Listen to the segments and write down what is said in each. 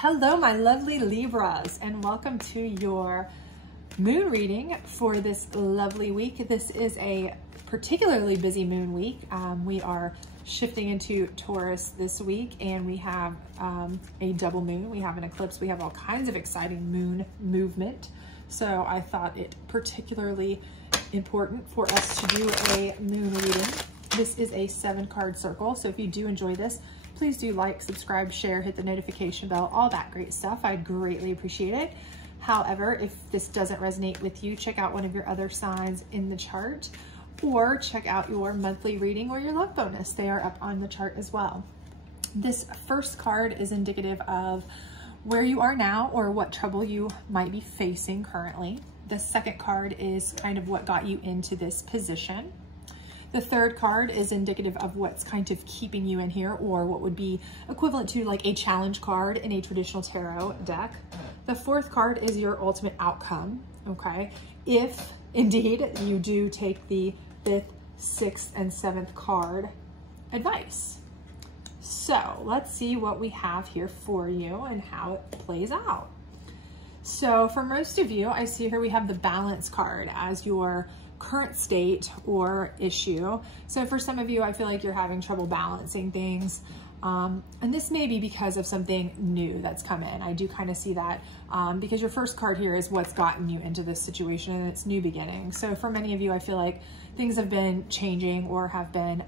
Hello, my lovely Libras, and welcome to your moon reading for this lovely week. This is a particularly busy moon week. We are shifting into Taurus this week, and we have a double moon, we have an eclipse, we have all kinds of exciting moon movement. So I thought it particularly important for us to do a moon reading. This is a 7-card circle, so if you do enjoy this, please do like, subscribe, share, hit the notification bell, all that great stuff. I'd greatly appreciate it. However, if this doesn't resonate with you, check out one of your other signs in the chart, or check out your monthly reading or your love bonus. They are up on the chart as well. This first card is indicative of where you are now or what trouble you might be facing currently. The second card is kind of what got you into this position. The third card is indicative of what's kind of keeping you in here, or what would be equivalent to like a challenge card in a traditional tarot deck. The fourth card is your ultimate outcome, okay? If indeed you do take the 5th, 6th, and 7th card advice. So let's see what we have here for you and how it plays out. So for most of you, I see here we have the balance card as your current state or issue. So for some of you, I feel like you're having trouble balancing things. And this may be because of something new that's come in. I do kind of see that because your first card here is what's gotten you into this situation, and it's new beginning. So for many of you, I feel like things have been changing or have been,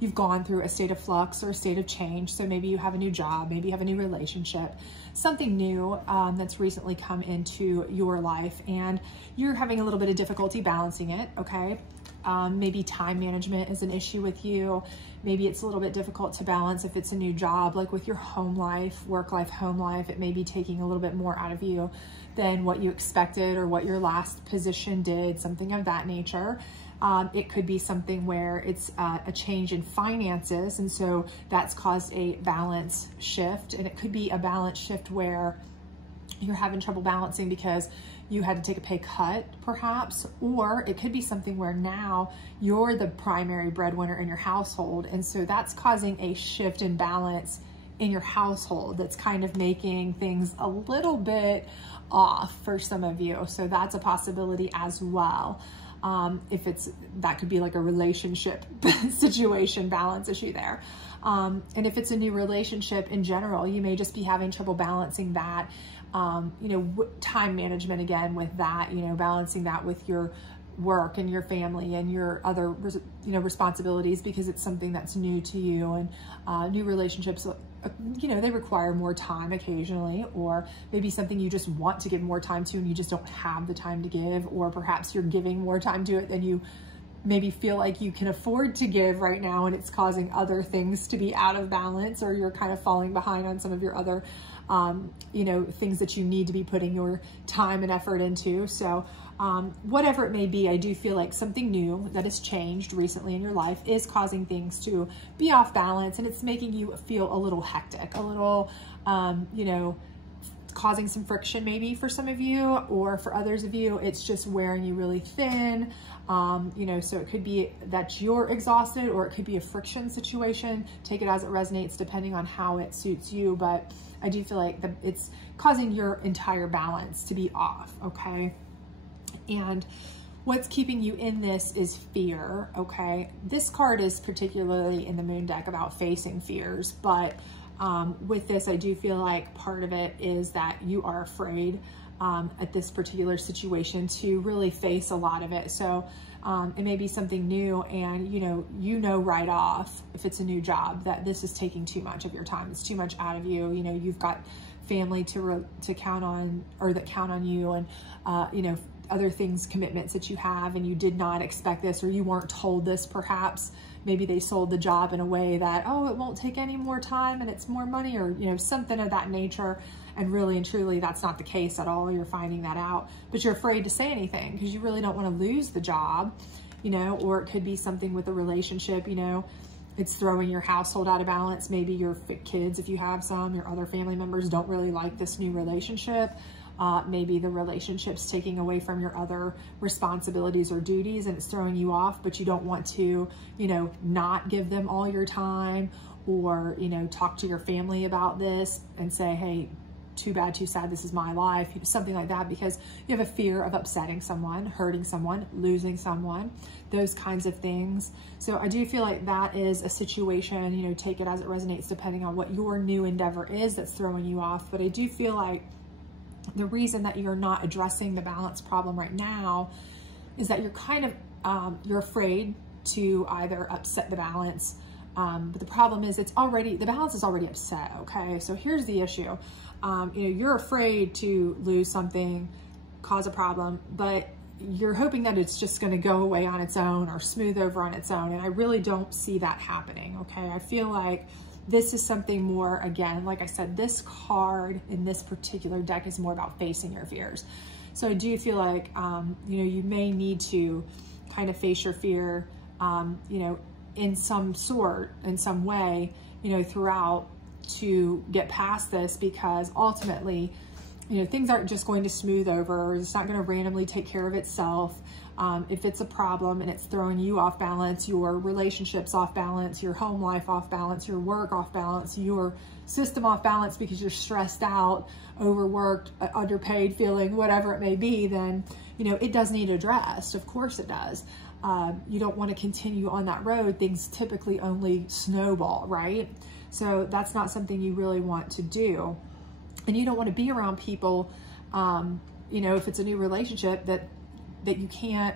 you've gone through a state of flux or a state of change. So maybe you have a new job, maybe you have a new relationship, something new that's recently come into your life, and you're having a little bit of difficulty balancing it, okay? Maybe time management is an issue with you. Maybe it's a little bit difficult to balance if it's a new job, like with your home life, work life, home life. It may be taking a little bit more out of you than what you expected or what your last position did, something of that nature. It could be something where it's a change in finances, and so that's caused a balance shift. And it could be a balance shift where you're having trouble balancing because you had to take a pay cut, perhaps, or it could be something where now you're the primary breadwinner in your household, and so that's causing a shift in balance in your household that's kind of making things a little bit off for some of you. So that's a possibility as well. If that could be like a relationship situation balance issue there. And if it's a new relationship in general, you may just be having trouble balancing that, time management again with that, balancing that with your work and your family and your other, responsibilities, because it's something that's new to you. And new relationships, they require more time occasionally, or maybe something you just want to give more time to and you just don't have the time to give, or perhaps you're giving more time to it than you maybe feel like you can afford to give right now, and it's causing other things to be out of balance, or you're kind of falling behind on some of your other, things that you need to be putting your time and effort into. So whatever it may be, I do feel like something new that has changed recently in your life is causing things to be off balance, and it's making you feel a little hectic, a little, causing some friction maybe for some of you, or for others of you, it's just wearing you really thin. So it could be that you're exhausted, or it could be a friction situation. Take it as it resonates depending on how it suits you. But I do feel like it's causing your entire balance to be off, okay? And what's keeping you in this is fear, okay? This card is particularly in the moon deck about facing fears, but with this, I do feel like part of it is that you are afraid at this particular situation to really face a lot of it. So it may be something new, and you know right off, if it's a new job, that this is taking too much of your time. It's too much out of you. You've got family to count on, or that count on you, and other things, commitments that you have, and you did not expect this, or you weren't told this perhaps. Maybe they sold the job in a way that, oh, it won't take any more time and it's more money, or something of that nature. And really and truly, that's not the case at all. You're finding that out, but you're afraid to say anything because you really don't want to lose the job, or it could be something with a relationship, it's throwing your household out of balance. Maybe your kids, if you have some, your other family members don't really like this new relationship. Maybe the relationship's taking away from your other responsibilities or duties, and it's throwing you off, but you don't want to, not give them all your time, or, you know, talk to your family about this and say, hey, too bad, too sad, this is my life, something like that, because you have a fear of upsetting someone, hurting someone, losing someone, those kinds of things. So I do feel like that is a situation, you know, take it as it resonates depending on what your new endeavor is that's throwing you off. But I do feel like the reason that you're not addressing the balance problem right now is that you're kind of, you're afraid to either upset the balance. But the problem is the balance is already upset. Okay. So here's the issue. You know, you're afraid to lose something, cause a problem, but you're hoping that it's just going to go away on its own or smooth over on its own. And I really don't see that happening. Okay. I feel like this is something more, again, like I said, this card in this particular deck is more about facing your fears. So I do feel like, you know, you may need to kind of face your fear, you know, in some sort, in some way, you know, throughout, to get past this, because ultimately, you know, things aren't just going to smooth over. It's not going to randomly take care of itself. If it's a problem and it's throwing you off balance, your relationships off balance, your home life off balance, your work off balance, your system off balance because you're stressed out, overworked, underpaid, feeling whatever it may be, then, you know, it does need addressed. Of course it does. You don't want to continue on that road. Things typically only snowball, right? So that's not something you really want to do. And you don't want to be around people, you know, if it's a new relationship that you can't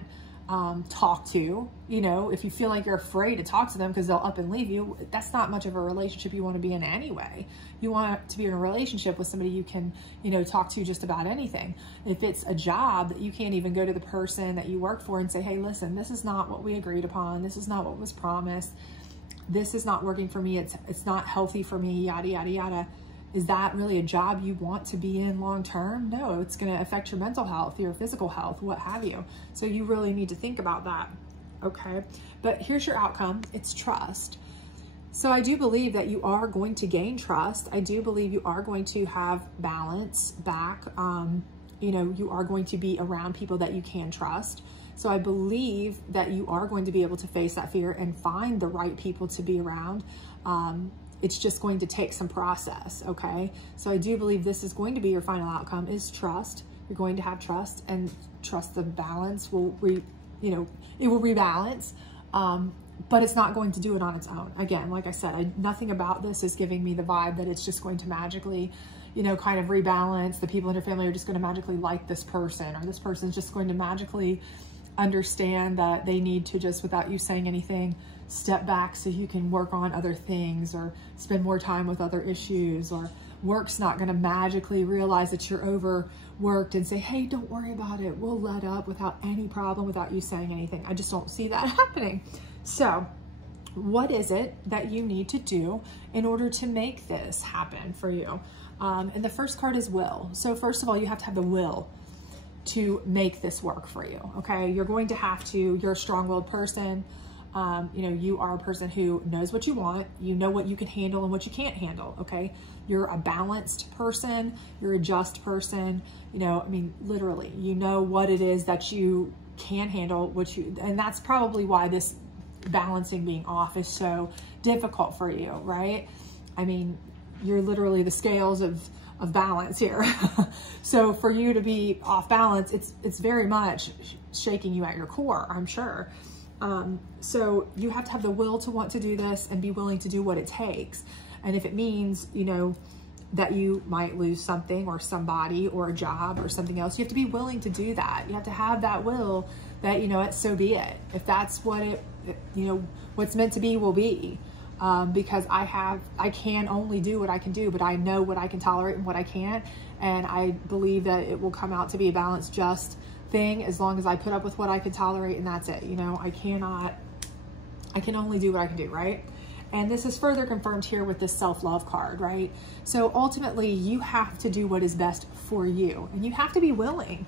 talk to, you know, if you feel like you're afraid to talk to them because they'll up and leave you, that's not much of a relationship you want to be in anyway. You want to be in a relationship with somebody you can, you know, talk to just about anything. If it's a job that you can't even go to the person that you work for and say, hey, listen, this is not what we agreed upon. This is not what was promised. This is not working for me. It's not healthy for me, yada, yada, yada. Is that really a job you want to be in long term? No, it's going to affect your mental health, your physical health, what have you. So you really need to think about that. Okay. But here's your outcome. It's trust. So I do believe that you are going to gain trust. I do believe you are going to have balance back. You know, you are going to be around people that you can trust. So I believe that you are going to be able to face that fear and find the right people to be around. It's just going to take some process, okay? So I do believe this is going to be your final outcome, is trust. You're going to have trust, and trust the balance will, it will rebalance, but it's not going to do it on its own. Again, like I said, nothing about this is giving me the vibe that it's just going to magically, you know, kind of rebalance. The people in your family are just going to magically like this person, or this person's just going to magically understand that they need to, just without you saying anything, step back so you can work on other things or spend more time with other issues, or work's not going to magically realize that you're overworked and say, hey, don't worry about it, we'll let up without any problem, without you saying anything. I just don't see that happening. So what is it that you need to do in order to make this happen for you? And the first card is will. So first of all, you have to have the will to make this work for you. Okay. You're going to have to, you're a strong-willed person. You know, you are a person who knows what you want, you know what you can handle and what you can't handle. Okay. You're a balanced person. You're a just person. You know, I mean, literally, you know what it is that you can handle, and that's probably why this balancing being off is so difficult for you, right? I mean, you're literally the scales of balance here. So for you to be off balance, it's very much shaking you at your core, I'm sure. So you have to have the will to want to do this and be willing to do what it takes. And if it means, you know, that you might lose something or somebody or a job or something else, you have to be willing to do that. You have to have that will that, you know, so be it. If that's what you know, what's meant to be will be. Because I can only do what I can do, but I know what I can tolerate and what I can't. And I believe that it will come out to be a balanced, just thing as long as I put up with what I can tolerate, and that's it. You know, I can only do what I can do, right? And this is further confirmed here with this self-love card, right? So ultimately you have to do what is best for you, and you have to be willing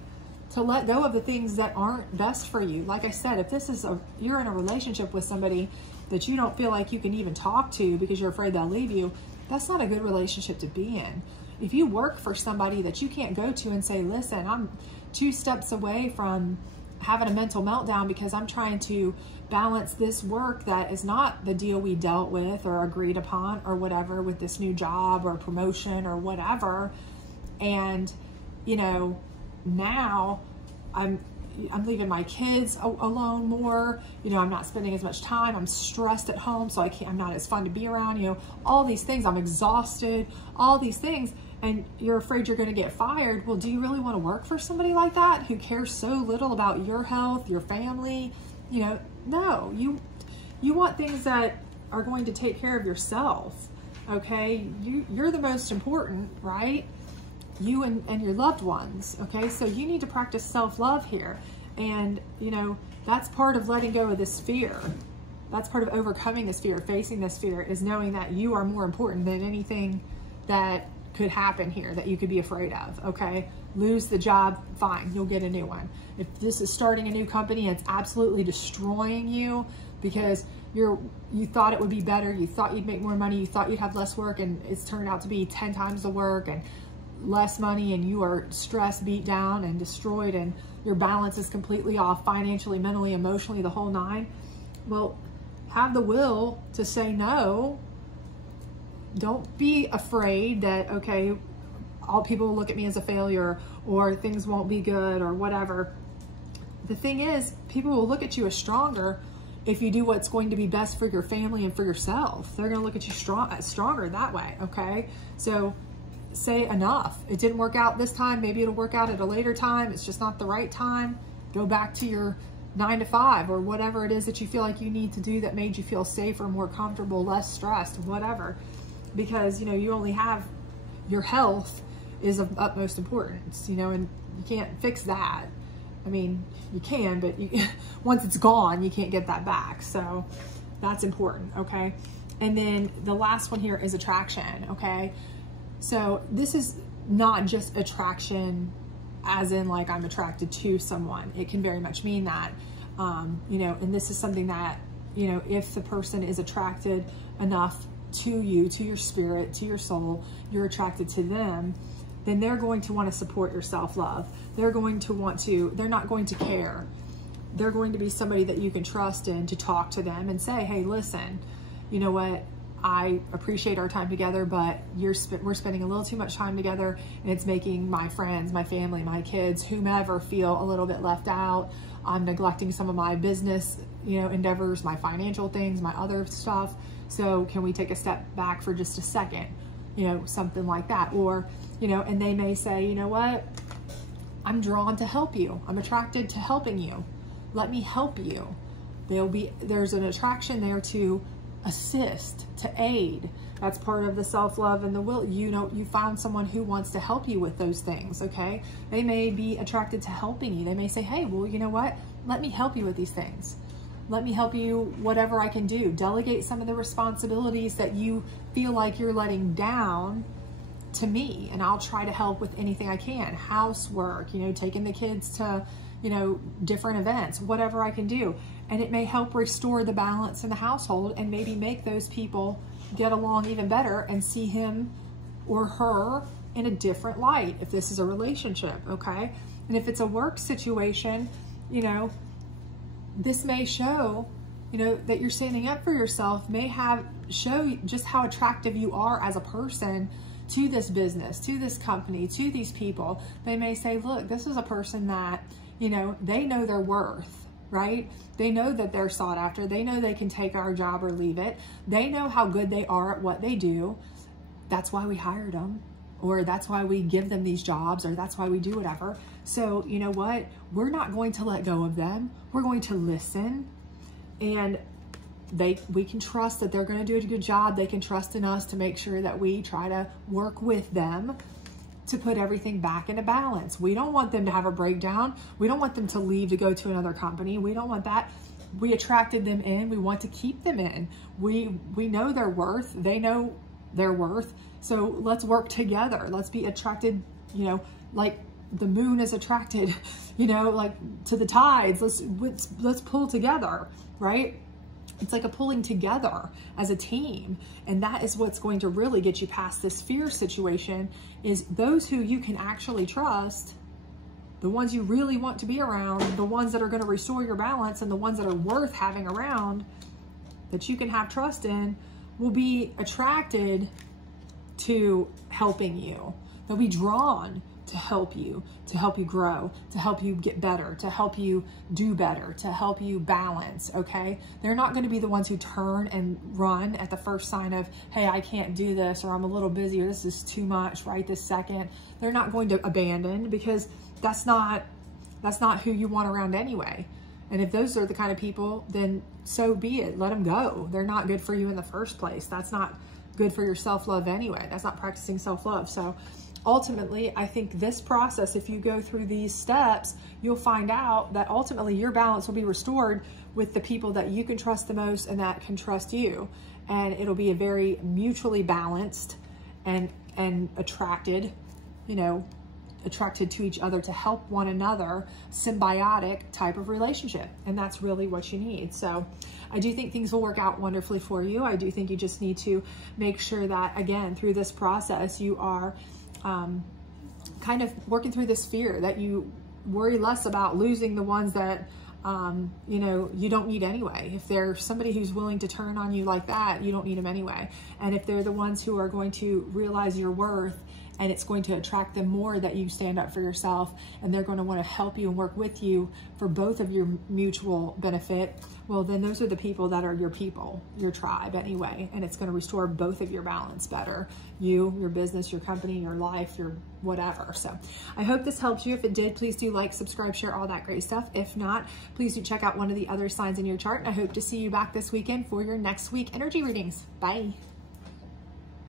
to let go of the things that aren't best for you. Like I said, if this is you're in a relationship with somebody that you don't feel like you can even talk to because you're afraid they'll leave you, that's not a good relationship to be in. If you work for somebody that you can't go to and say, listen, I'm 2 steps away from, having a mental meltdown because I'm trying to balance this work that is not the deal we dealt with or agreed upon or whatever with this new job or promotion or whatever. And, you know, now I'm leaving my kids alone more. You know, I'm not spending as much time. I'm stressed at home, so I'm not as fun to be around. You know, all these things. I'm exhausted. All these things, and you're afraid you're going to get fired. Well, do you really want to work for somebody like that who cares so little about your health, your family? You know, no. You want things that are going to take care of yourself. Okay, you're the most important, right? You and your loved ones. Okay, so you need to practice self-love here. And, you know, that's part of letting go of this fear. That's part of overcoming this fear, facing this fear, is knowing that you are more important than anything that could happen here that you could be afraid of. Okay, lose the job, fine, you'll get a new one. If this is starting a new company, it's absolutely destroying you because you thought it would be better, you thought you'd make more money, you thought you'd have less work, and it's turned out to be 10 times the work and less money, and you are stressed, beat down, and destroyed, and your balance is completely off financially, mentally, emotionally, the whole nine. Well, have the will to say no. Don't be afraid that, okay, all people will look at me as a failure or things won't be good or whatever. The thing is, people will look at you as stronger if you do what's going to be best for your family and for yourself. They're going to look at you stronger that way, okay? So say enough. It didn't work out this time. Maybe it'll work out at a later time. It's just not the right time. Go back to your 9 to 5 or whatever it is that you feel like you need to do that made you feel safer, more comfortable, less stressed, whatever. Because, you know, you only have your health is of utmost importance, you know, and you can't fix that. I mean, you can, but once it's gone, you can't get that back. So that's important, okay? And then the last one here is attraction, okay? So this is not just attraction as in like I'm attracted to someone. It can very much mean that, you know, and this is something that, you know, if the person is attracted enough to you, to your spirit, to your soul, you're attracted to them, then they're going to want to support your self-love. They're going to want to, they're not going to care. They're going to be somebody that you can trust in to talk to them and say, hey, listen, you know what? I appreciate our time together, but we're spending a little too much time together, and it's making my friends, my family, my kids, whomever feel a little bit left out. I'm neglecting some of my business, you know, endeavors, my financial things, my other stuff. So can we take a step back for just a second? You know, something like that. Or, you know, and they may say, you know what? I'm drawn to help you. I'm attracted to helping you. Let me help you. There's an attraction there to assist, to aid. That's part of the self-love and the will. You know, you found someone who wants to help you with those things, okay? They may be attracted to helping you. They may say, hey, well, you know what? Let me help you with these things. Let me help you whatever I can do. Delegate some of the responsibilities that you feel like you're letting down to me, and I'll try to help with anything I can. Housework, you know, taking the kids to, you know, different events, whatever I can do. And it may help restore the balance in the household and maybe make those people get along even better and see him or her in a different light if this is a relationship, okay? And if it's a work situation, you know, this may show, you know, that you're standing up for yourself, may show just how attractive you are as a person to this business, to this company, to these people. They may say, look, this is a person that, you know, they know their worth, right? They know that they're sought after. They know they can take our job or leave it. They know how good they are at what they do. That's why we hired them, or that's why we give them these jobs, or that's why we do whatever. So you know what? We're not going to let go of them. We're going to listen, and we can trust that they're going to do a good job. They can trust in us to make sure that we try to work with them to put everything back into balance. We don't want them to have a breakdown. We don't want them to leave to go to another company. We don't want that. We attracted them in. We want to keep them in. We know their worth. They know their worth. So let's work together. Let's be attracted, you know, like the moon is attracted, you know, like to the tides. Let's pull together, right? It's like a pulling together as a team. And that is what's going to really get you past this fear situation, is those who you can actually trust the ones you really want to be around, the ones that are going to restore your balance, and the ones that are worth having around, that you can have trust in, will be attracted to helping you. They'll be drawn to help you grow, to help you get better, to help you do better, to help you balance, okay? They're not going to be the ones who turn and run at the first sign of, hey, I can't do this, or I'm a little busy, or this is too much right this second. They're not going to abandon, because that's not who you want around anyway. And if those are the kind of people, then so be it. Let them go. They're not good for you in the first place. That's not good for your self-love anyway. That's not practicing self-love. So ultimately, I think this process, if you go through these steps, you'll find out that ultimately your balance will be restored with the people that you can trust the most and that can trust you. And it'll be a very mutually balanced and attracted, attracted to each other to help one another, symbiotic type of relationship. And that's really what you need. So I do think things will work out wonderfully for you. I do think you just need to make sure that, again, through this process, you are kind of working through this fear, that you worry less about losing the ones that, you don't need anyway. If there's somebody who's willing to turn on you like that, you don't need them anyway. And if they're the ones who are going to realize your worth, and it's going to attract them more that you stand up for yourself, and they're going to want to help you and work with you for both of your mutual benefit, well, then those are the people that are your people, your tribe anyway, and it's going to restore both of your balance better. You, your business, your company, your life, your whatever. So I hope this helped you. If it did, please do like, subscribe, share, all that great stuff. If not, please do check out one of the other signs in your chart, and I hope to see you back this weekend for your next week energy readings. Bye.